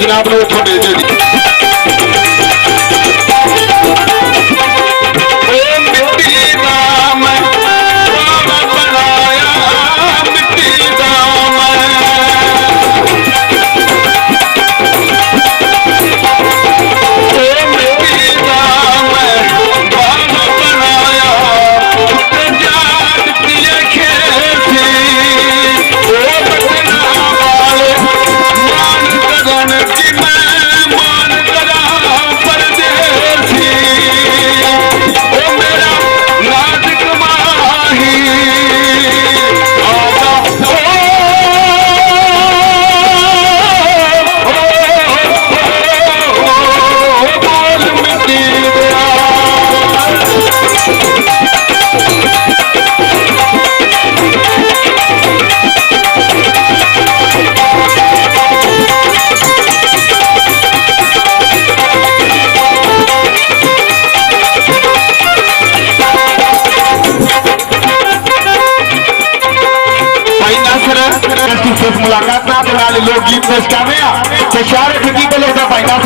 जनाब ने उठो दे दी मुलाकात लोग गीत पेश कर रहे हैं तो सारे फिकी को लोग फायदा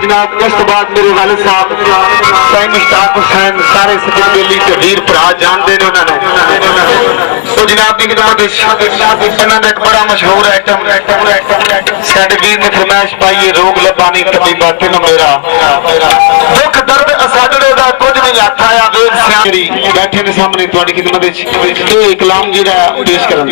जनाब इस तो बाद मेरे वालिद साहब साईं मुश्ताक हुसैन सारे सदर बेली ते वीर भरा जानते हैं उन्होंने तो जनाब की खिदमत इन्होंने एक बड़ा मशहूर आइटम साडे वीर ने फरमाइश पाई है रोग लबानी कभी बातें न मेरा दुख दर्द असाडड़े दा कुछ नहीं आखाया वेद सियारी बैठे ने सामने तुम्हारी खिदमत ये कलाम जी पेश करन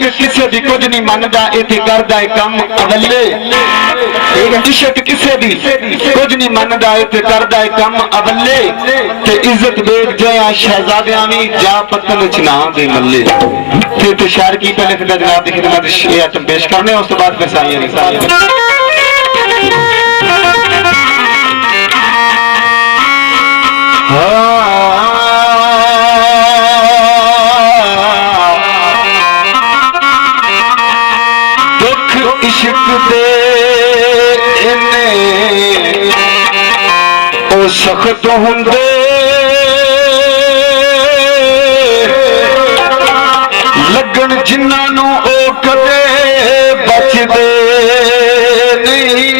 किसे दी कुछ नहीं मनदा इथे करदा है कम अवले इश्क किसे दी कुछ नहीं मनदा इथे करदा है कम अवले ते इज्जत वेख जया शहजादियां वी जा पत्तन च ना दे मल्ले ते शायर की पहले फिर जनाब दी खिदमत ये आइटम पेश करने उस तो बाद फिर साईं दे इन्ने ओ सख्त हुंदे लगन जिन्हां नू ओ कदे बचदे नहीं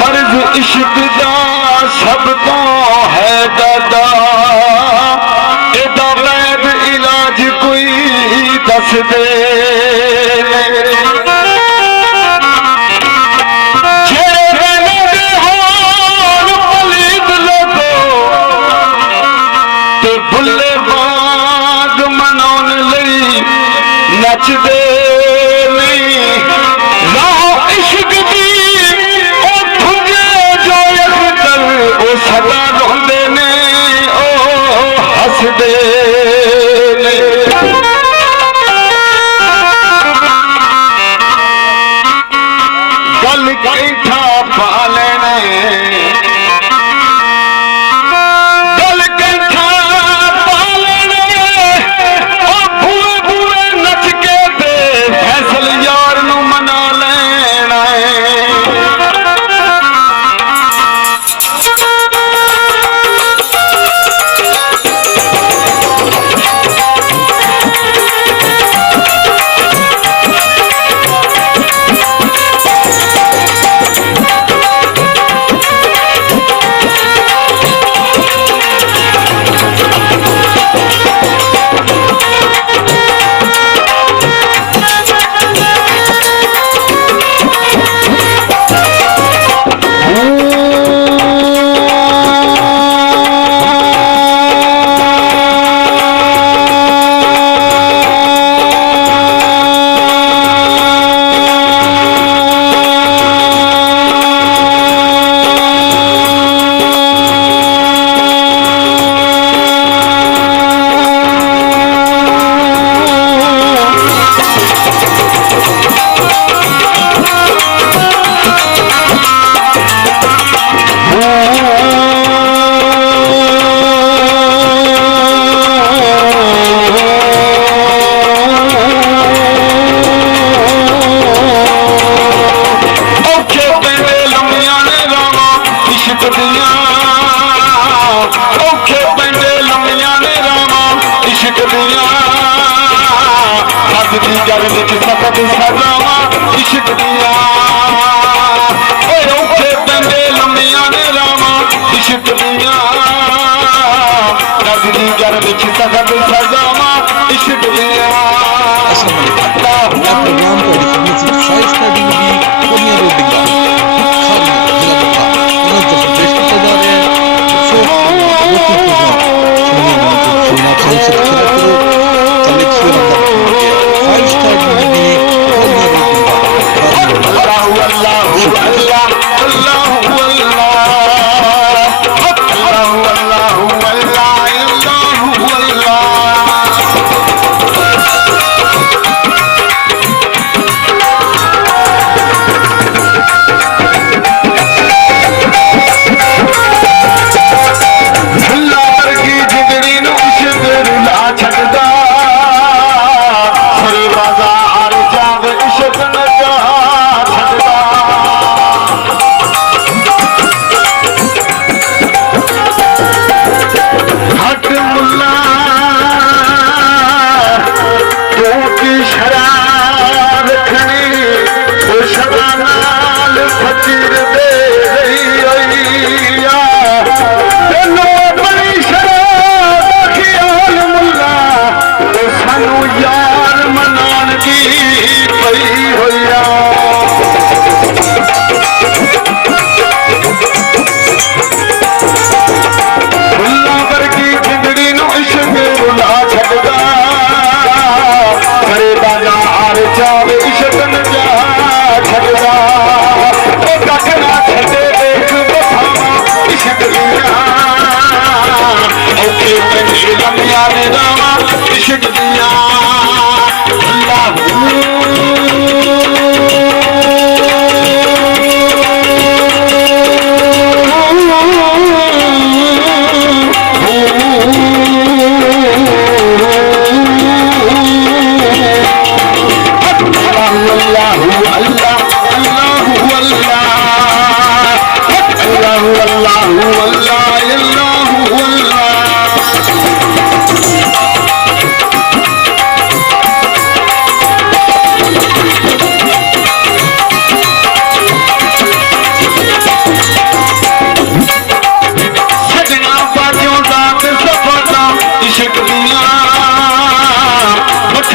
मर्ज इश्क दा सब तो है दादा एदा वैद इलाज कोई दस दे नचदे नहीं राह इश्क दी ओ ठुंगे जो अख्तर ओ सदा रोंदे ने ओ हसदे गल कैठा पा लेना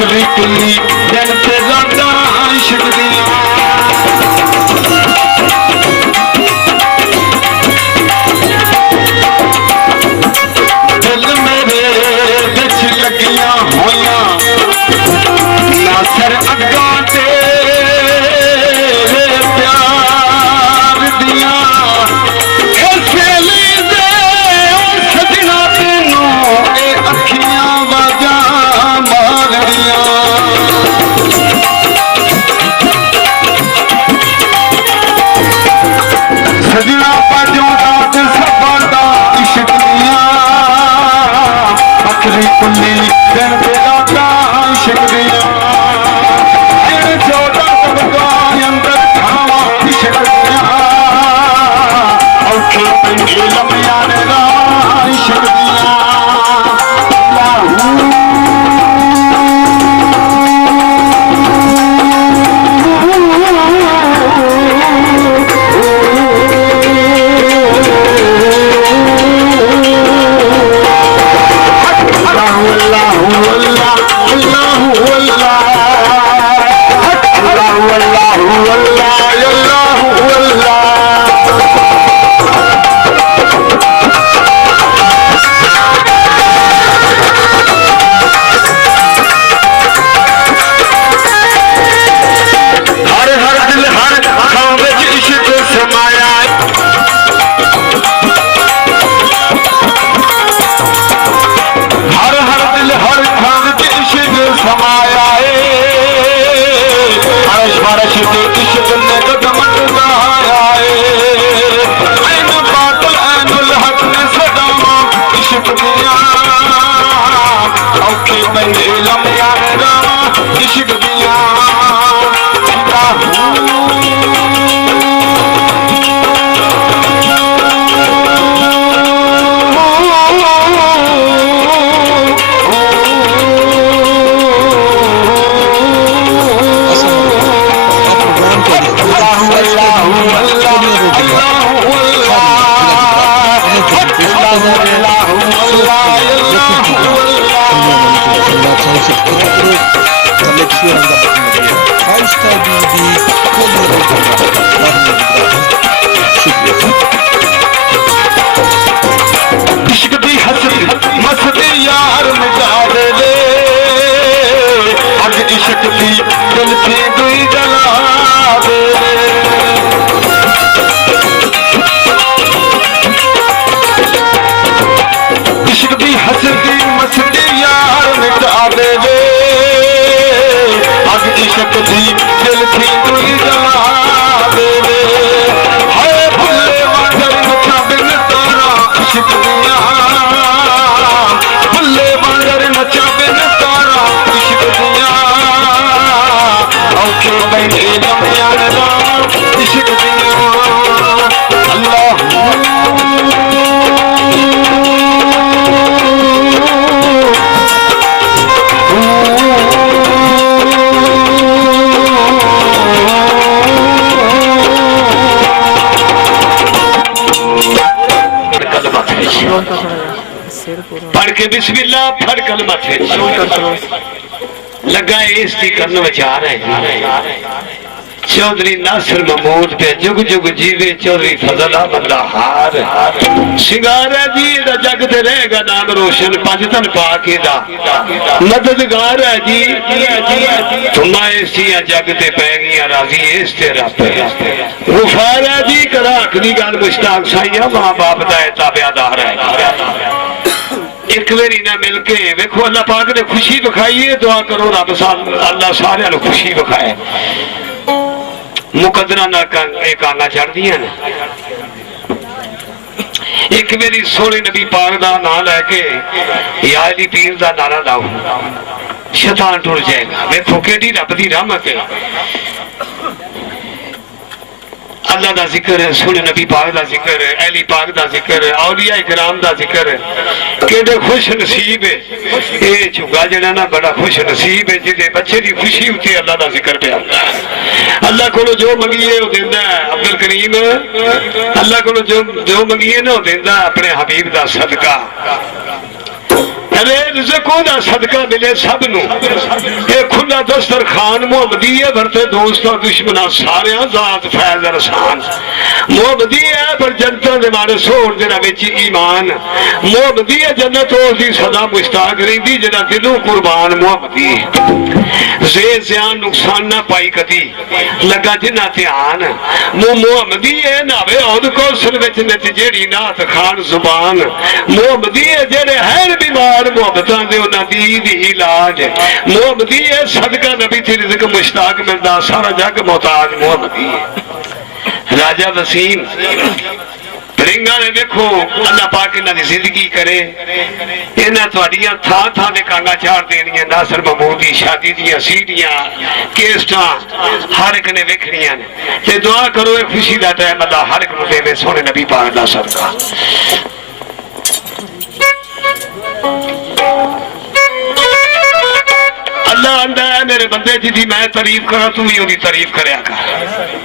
बखरी कुली दिन ते राता इश्क दियां दिल मेरे बिच लगियां होइयां नासर अग्गा ते प्यार दियां इस वेले दे सजना तेनों ए अखियां वाजा मार दियां सजना पाजों रात सबादा इश्क दियां बखरी कुली दिन ते राता इश्क दियां पढ़ के बिस्मिल्लाह फड़ कलमा लगा इसकी करने विचार है चौधरी नासिर महमूद पे जुग जुग जीवे चौधरी फजला बंदा हार सिंगार है जी जग ते रहेगा नाम रोशन पंज तन पाके दा मददगार है जी तुमा ऐसियां जग ते पै गईयां राजी इस ते रब गुफार है जी करा आखरी गल मुश्ताक साइया मां बाप दा ताबेदार है एक बारी ना मिलके वेखो अल्लाह पाक ने खुशी दिखाई है दुआ करो रब अल्लाह सारे खुशी दिखाए मुकदरा ना काना चढ़ दिया ने एक बारी सोने नबी पाक दा नाम लैके या अली पीर दा नारा लाओ शैतान टुर जाएगा वेखो केडी रब दी रहमत है अल्लाह दा जिक्र सोने नबी पाक दा जिक्र अली पाक दा जिक्र औलिया इकराम दा जिक्र केडे खुश नसीब है ये झुगा जड़ा ना बड़ा खुश नसीब है जिदे बच्चे दी खुशी उते अल्लाह दा जिक्र पे आता है अल्लाह को जो मंगिए वो देंदा है अब्दुल करीम अल्लाह को जो मंगिए ना वो देंदा अपने हबीब दा सदका चले रिज़्क़ दा सदका मिले सब नू। ये खुला दस्तरखान मोहम्मदी है भरते दोस्तां दुश्मना सारे जात फैज रसान मोहम्मदी है पर जनता दे मानस होण जिन्हां विच ईमान मोहम्मदी है जन्नत उसदी सदा मुश्ताक रहिंदी जिन्हां दिलों कुर्बान मोहम्मदी जे ज़ियान नुकसान ना पाई कदी लगा जिन्ना ध्यान मोहम्मदी है नावे औद कौसर विच नित जेड़ी नात खान जुबान मोहम्मदी है जेड़े हैर बीमार मोहब्बतां दे उन्हां दी इलाज मोहम्मदी है सदका नबी दी रिज़्क़ मुश्ताक मिलदा सारा जग मोहताज मोहम्मदी राजा वसीम रिंगा ने देखो अल्लाह पाक इन्हां दी जिंदगी करे इन्हां तुहाडियां थां थां ते कांगा चाड़ देनियां नासर महमूद दी शादी दियां सीडियां केस्टां हर एक ने वेखणियां ने ते दुआ करो ए खुशी दा टाइम अल्लाह हर एक नूं देवे सोहणे नबी पाक दा सदका। अल्लाह आंदा है मेरे बंदे जिदी मैं तारीफ करा तू भी उहदी तारीफ करया कर।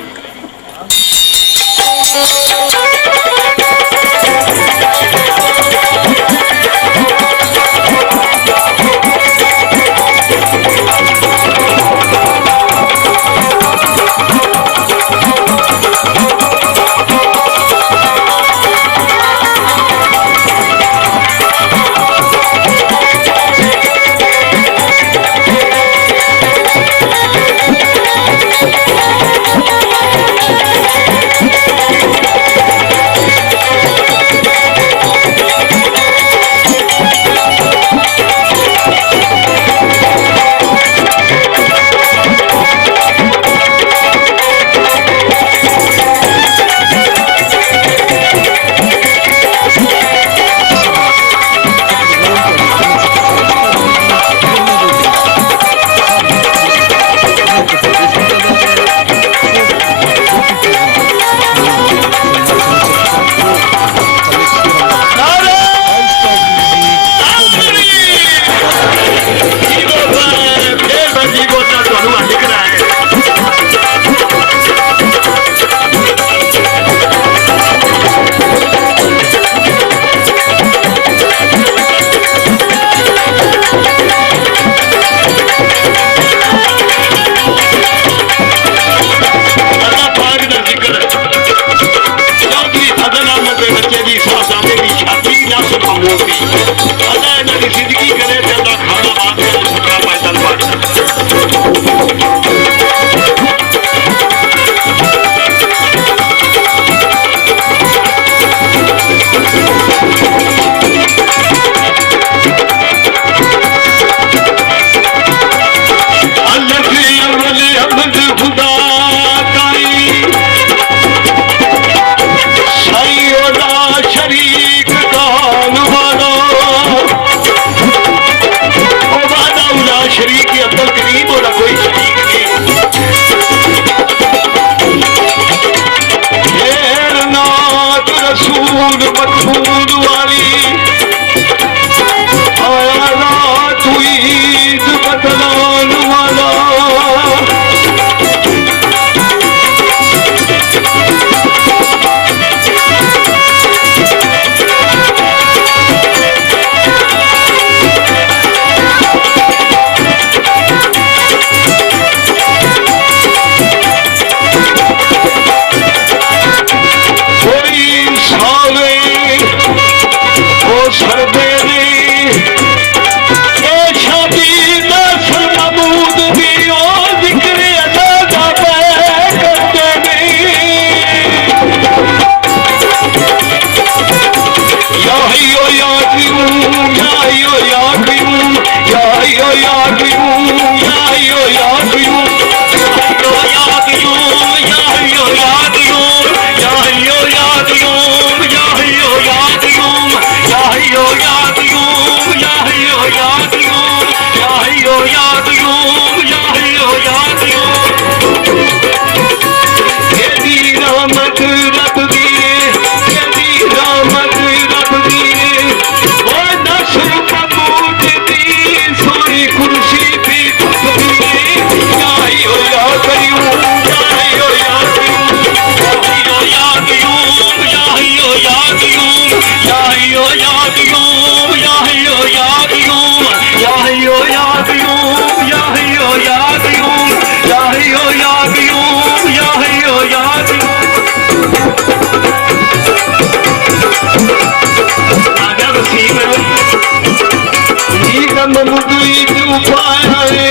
पाया है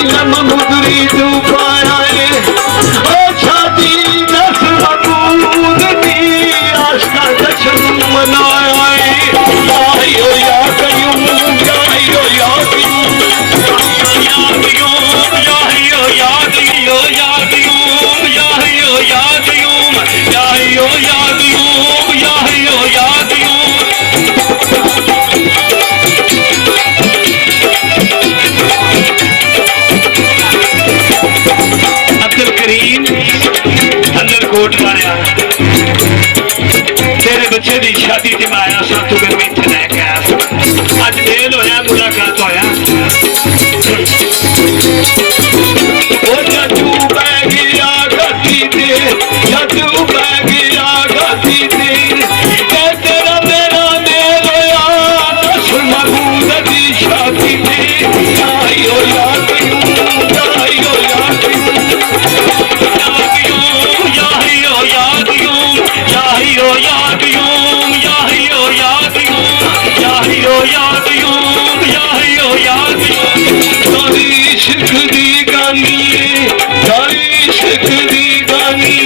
इलम मुदरी तू पाया है ओ छाती दस मबूद दी आशका जश्न मनाया है आयो या कयूम आयो या कयूम या कयूम आयो या कयूम या कयूम आयो या कयूम आयो या कयूम आयो या कयूम अब्दुल करीम अंदर कोट मारिया तेरे बच्चे की शादी ते आया सा तू मेरे इत्थे लैके आया अज मेल होया मुलाकात होया ओ जदू बह गया गति ते जदू बह गया गति ते तेरा मेरा मेल होया दस महबूब दी शादी ते आयो या कयूम आयो या कयूम इश्क दी गानी गानी इश्क दी गानी